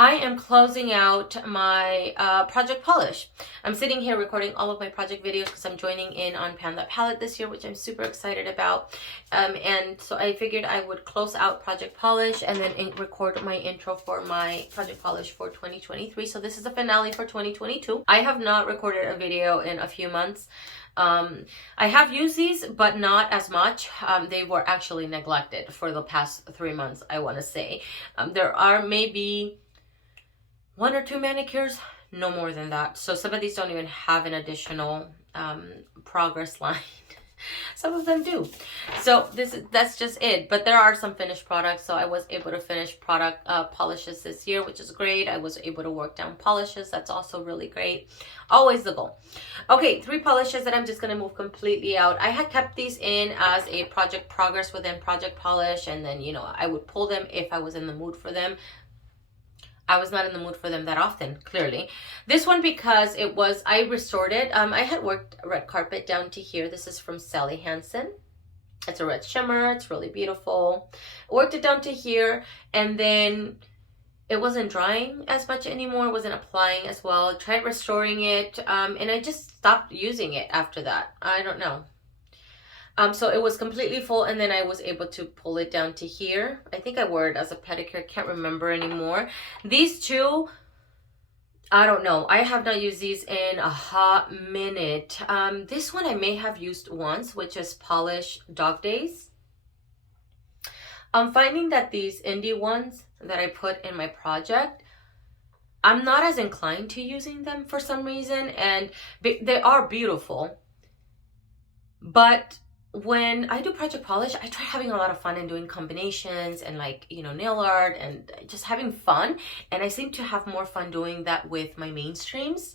I am closing out my project polish. I'm sitting here recording all of my project videos because I'm joining in on Pan That Palette this year, which I'm super excited about. And so I figured I would close out project polish and then record my intro for my project polish for 2023. So this is the finale for 2022. I have not recorded a video in a few months. I have used these, but not as much. They were actually neglected for the past 3 months, I want to say. There are maybe 1 or 2 manicures, no more than that. So some of these don't even have an additional progress line. Some of them do. So that's just it. But there are some finished products. So I was able to finish product polishes this year, which is great. I was able to work down polishes. That's also really great. Always the goal. Okay, 3 polishes that I'm just going to move completely out. I had kept these in as a project progress within project polish. And then, you know, I would pull them if I was in the mood for them. I was not in the mood for them that often, clearly. This one, because I restored it. I had worked red carpet down to here. This is from Hansen. It's a red shimmer. It's really beautiful. Worked it down to here, and then it wasn't drying as much anymore. It wasn't applying as well. Tried restoring it, and I just stopped using it after that. I don't know. So it was completely full, and then I was able to pull it down to here. I think I wore it as a pedicure. Can't remember anymore. These two, I don't know. I have not used these in a hot minute. This one I may have used once, which is Polish Dog Days. I'm finding that these indie ones that I put in my project, I'm not as inclined to using them for some reason, and they are beautiful, but when I do project polish, I try having a lot of fun and doing combinations and, like, you know, nail art and just having fun. And I seem to have more fun doing that with my mainstreams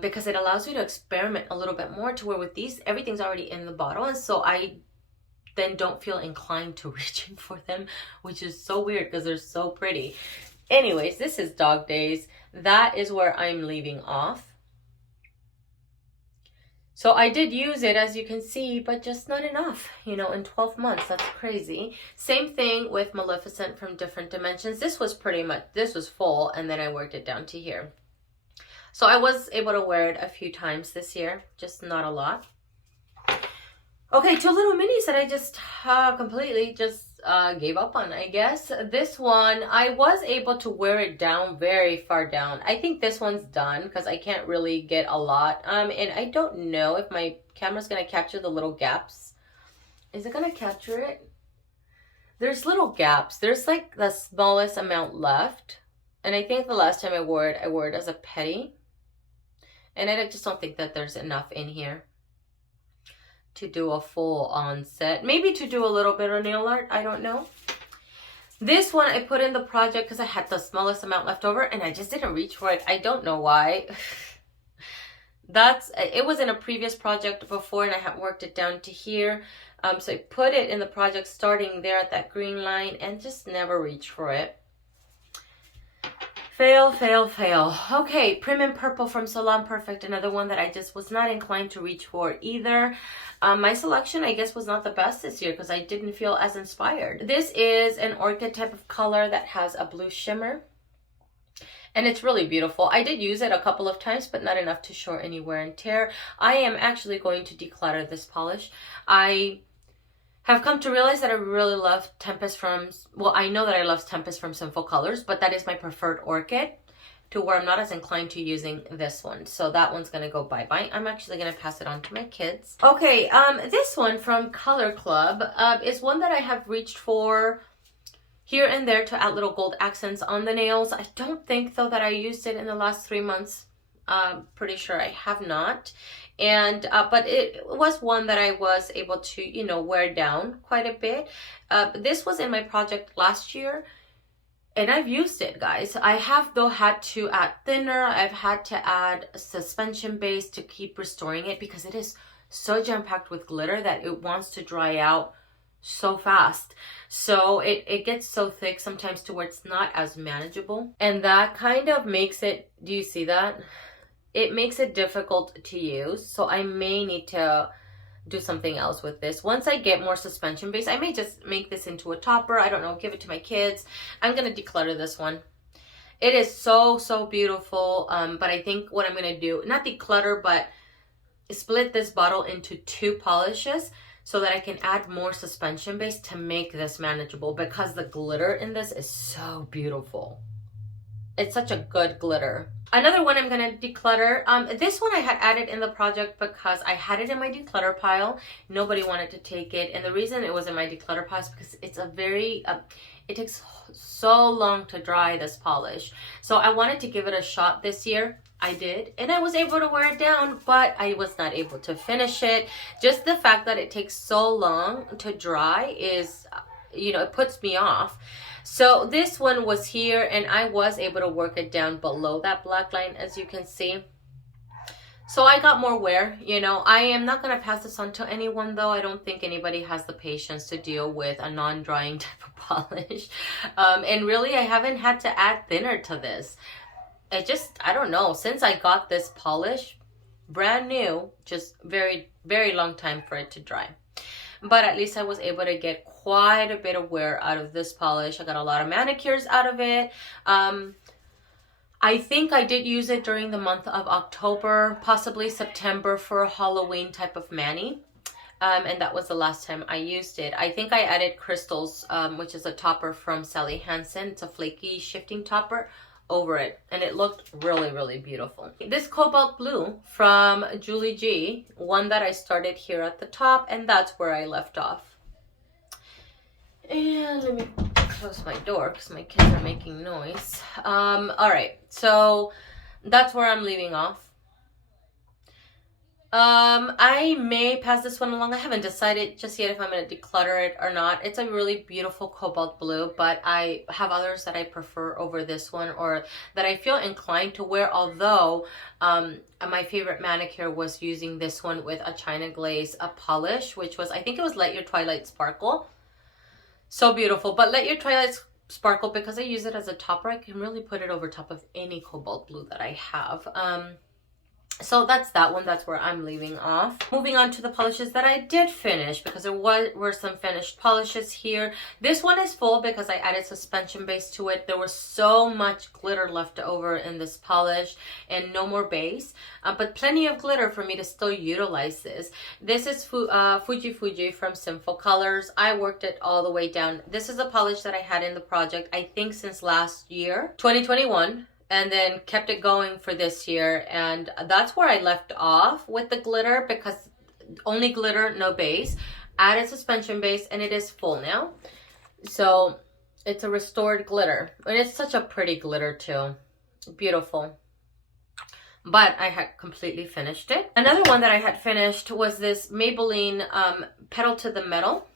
because it allows you to experiment a little bit more, to where with these, everything's already in the bottle. And so I then don't feel inclined to reaching for them, which is so weird because they're so pretty. Anyways, this is Dog Days. That is where I'm leaving off. So I did use it, as you can see, but just not enough, you know, in 12 months. That's crazy. Same thing with Maleficent from Different Dimensions. This was full, and then I worked it down to here. So I was able to wear it a few times this year, just not a lot. Okay, 2 little minis that I just completely just gave up on, I guess. This one, I was able to wear it down very far down. I think this one's done because I can't really get a lot. And I don't know if my camera's going to capture the little gaps. Is it going to capture it? There's little gaps. There's like the smallest amount left. And I think the last time I wore it as a petty. And I just don't think that there's enough in here to do a full on set. Maybe to do a little bit of nail art, I don't know. This one I put in the project because I had the smallest amount left over and I just didn't reach for it. I don't know why. It was in a previous project before and I had worked it down to here. So I put it in the project starting there at that green line and just never reached for it. Fail, fail, fail. Okay, Prim and Purple from Salon Perfect. Another one that I just was not inclined to reach for either. My selection, I guess, was not the best this year because I didn't feel as inspired. This is an orchid type of color that has a blue shimmer. And it's really beautiful. I did use it a couple of times, but not enough to show any wear and tear. I am actually going to declutter this polish. I have come to realize that I really love Tempest from, well, I know that I love Tempest from Sinful Colors, but that is my preferred orchid, to where I'm not as inclined to using this one. So that one's going to go bye-bye. I'm actually going to pass it on to my kids. Okay, this one from Color Club is one that I have reached for here and there to add little gold accents on the nails. I don't think, though, that I used it in the last 3 months. Pretty sure I have not. And but it was one that I was able to, you know, wear down quite a bit. This was in my project last year and I've used it, guys. I have, though, had to add thinner. I've had to add suspension base to keep restoring it because it is so jam-packed with glitter that it wants to dry out so fast. So it gets so thick sometimes to where it's not as manageable. And that kind of makes it, do you see that? It makes it difficult to use. So I may need to do something else with this. Once I get more suspension base, I may just make this into a topper. I don't know, give it to my kids. I'm going to declutter this one. It is so, so beautiful. But I think what I'm going to do, not declutter, but split this bottle into 2 polishes so that I can add more suspension base to make this manageable, because the glitter in this is so beautiful. It's such a good glitter. Another one I'm going to declutter. This one I had added in the project because I had it in my declutter pile. Nobody wanted to take it. And the reason it was in my declutter pile is because it's a very, it takes so long to dry, this polish. So I wanted to give it a shot this year. I did, and I was able to wear it down, but I was not able to finish it. Just the fact that it takes so long to dry is, you know, it puts me off. So this one was here, and I was able to work it down below that black line, as you can see. So I got more wear. You know, I am not going to pass this on to anyone, though. I don't think anybody has the patience to deal with a non-drying type of polish. And really, I haven't had to add thinner to this. It just, I don't know, since I got this polish, brand new, just very, very long time for it to dry. But at least I was able to get quite a bit of wear out of this polish. I got a lot of manicures out of it. I think I did use it during the month of October, possibly September, for a Halloween type of mani. And that was the last time I used it. I think I added crystals, which is a topper from Hansen. It's a flaky shifting topper over it, and it looked really, really beautiful. This cobalt blue from Julie G, one that I started here at the top, and that's where I left off. And let me close my door because my kids are making noise. All right, so that's where I'm leaving off. I may pass this one along. I haven't decided just yet if I'm going to declutter it or not. It's a really beautiful cobalt blue, but I have others that I prefer over this one, or that I feel inclined to wear, although my favorite manicure was using this one with a China glaze, a polish, which was, I think it was Let Your Twilight Sparkle. So beautiful. But Let Your Twilight Sparkle, because I use it as a topper, I can really put it over top of any cobalt blue that I have. So that's that one. That's where I'm leaving off. Moving on to the polishes that I did finish, because there were some finished polishes here. This one is full because I added suspension base to it. There was so much glitter left over in this polish and no more base, but plenty of glitter for me to still utilize this. This is Fuji from Sinful Colors. I worked it all the way down. This is a polish that I had in the project, I think, since last year, 2021. And then kept it going for this year. And that's where I left off with the glitter, because only glitter, no base. Added suspension base, and it is full now. So it's a restored glitter. And it's such a pretty glitter too. Beautiful. But I had completely finished it. Another one that I had finished was this Maybelline Pedal to the Metal.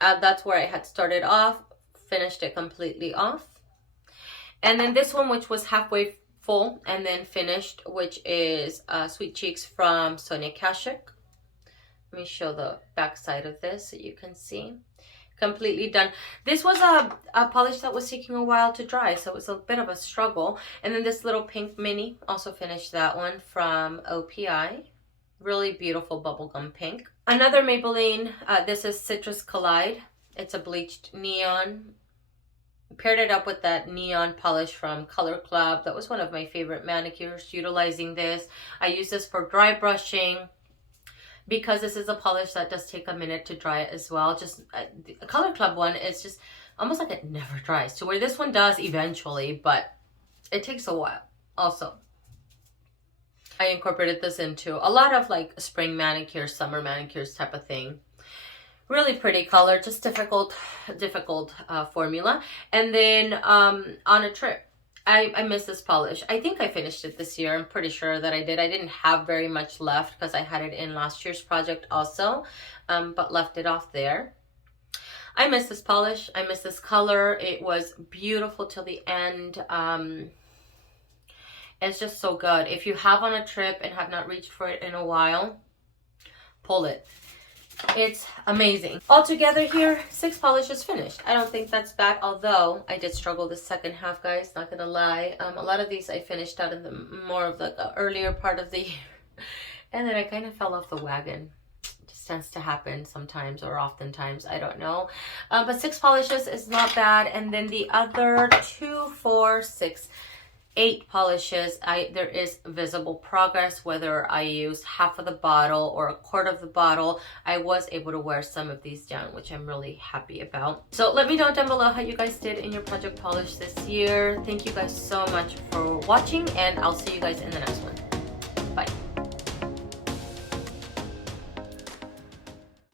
That's where I had started off. Finished it completely off. And then this one, which was halfway full and then finished, which is Sweet Cheeks from Sonia Kashuk. Let me show the back side of this so you can see. Completely done. This was a polish that was taking a while to dry, so it was a bit of a struggle. And then this little pink mini, also finished that one from OPI. Really beautiful bubblegum pink. Another Maybelline, this is Citrus Collide. It's a bleached neon. Paired it up with that neon polish from Color Club. That was one of my favorite manicures, utilizing this. I use this for dry brushing, because this is a polish that does take a minute to dry it as well. Just a Color Club one is just almost like it never dries, to where this one does eventually, but it takes a while. Also, I incorporated this into a lot of like spring manicures, summer manicures type of thing. Really pretty color, just difficult formula. And then on a trip, I missed this polish. I think I finished it this year. I'm pretty sure that I did. I didn't have very much left because I had it in last year's project also, but left it off there. I missed this polish. I missed this color. It was beautiful till the end. It's just so good. If you have on a trip and have not reached for it in a while, pull it. It's amazing. Altogether here, 6 polishes finished. I don't think that's bad, although I did struggle the second half, guys, not gonna lie. A lot of these I finished out in the more of the earlier part of the year, and then I kind of fell off the wagon. tends to happen sometimes or oftentimes, I don't know. But 6 polishes is not bad. And then the other 2, 4, 6, 8 polishes, there is visible progress. Whether I use half of the bottle or a quarter of the bottle, I was able to wear some of these down, which I'm really happy about. So let me know down below how you guys did in your project polish this year. Thank you guys so much for watching, and I'll see you guys in the next one.